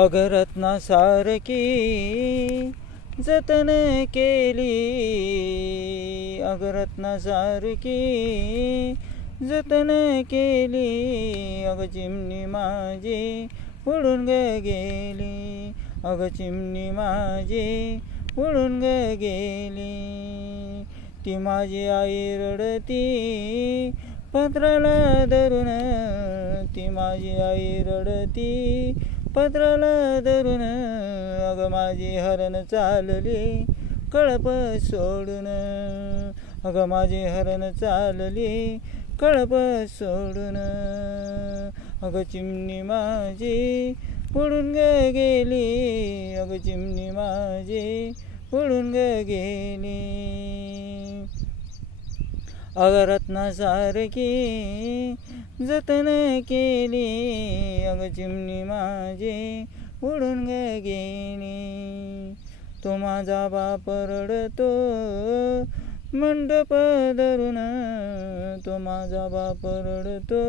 अगं रत्नासारखी जतन केली, अगं रत्नासारखी जतन केली, अगं चिमणी माझी उडून गेली, अगं चिमणी माझी उडून गेली. ती माझी आई रडती पत्राला धरून, ती माझी आई रडती पत्राला धरून, अगं माझी हरण चालली कळप सोडून, अगं माझी हरण चालली कळप सोडून, अगं चिमणी माझी उडून गेली, अगं चिमणी माझी उडून गेली. अगं रत्नासारखी जतन केली, अगं चिमणी माझी उडून गेली. तो माझा बाप रडतो मंडप धरून, तो माझा बाप रडतो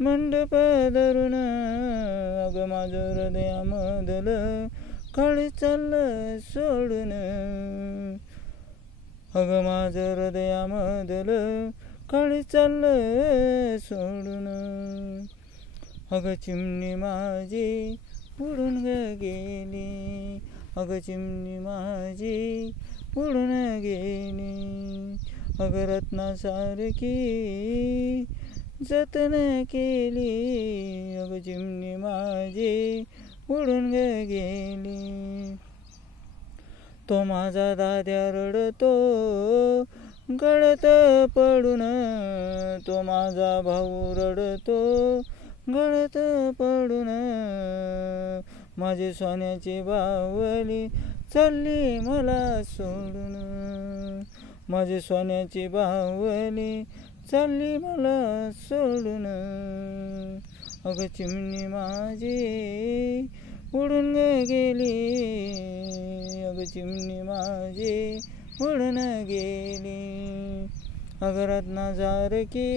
मंडप धरून, अगं माझं हृदयामधलं काळी चाललं सोडून, अगं माझं हृदयामधलं काळी चाललं सोडून, अगं चिमणी माझी उडून गेली, अगं चिमणी माझी उडून गेली. अगं रत्नासारखी जतन केली, अगं चिमणी माझी उडून गेली. तो माझा दाद्या रडतो गळत पडून, तो माझा भाऊ रडतो गळत पडून, माझी सोन्याची बावली चालली मला सोडून, माझी सोन्याची बावली चालली मला सोडून, अगं चिमणी माझी उडून गेली, अगं चिमणी माझी उडून गेली. अगं रत्नासारखी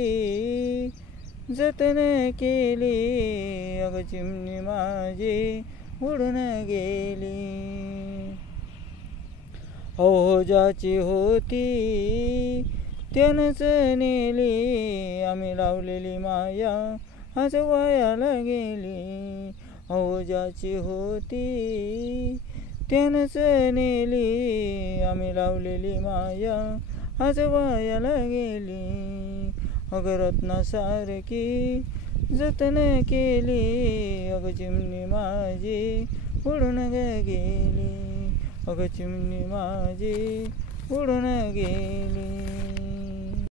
जतन केली, अगं चिमणी माझी उडून गेली. अहो ज्याची होती त्यानंच नेली, आम्ही लावलेली माया आज वायाला गेली. अहो ज्याची होती त्यानंच नेली, आम्ही लावलेली माया आज वायाला गेली. अगं रत्नासारखी जतन केली, अगं चिमणी माझी उडून गेली, अगं चिमणी माझी उडून गेली.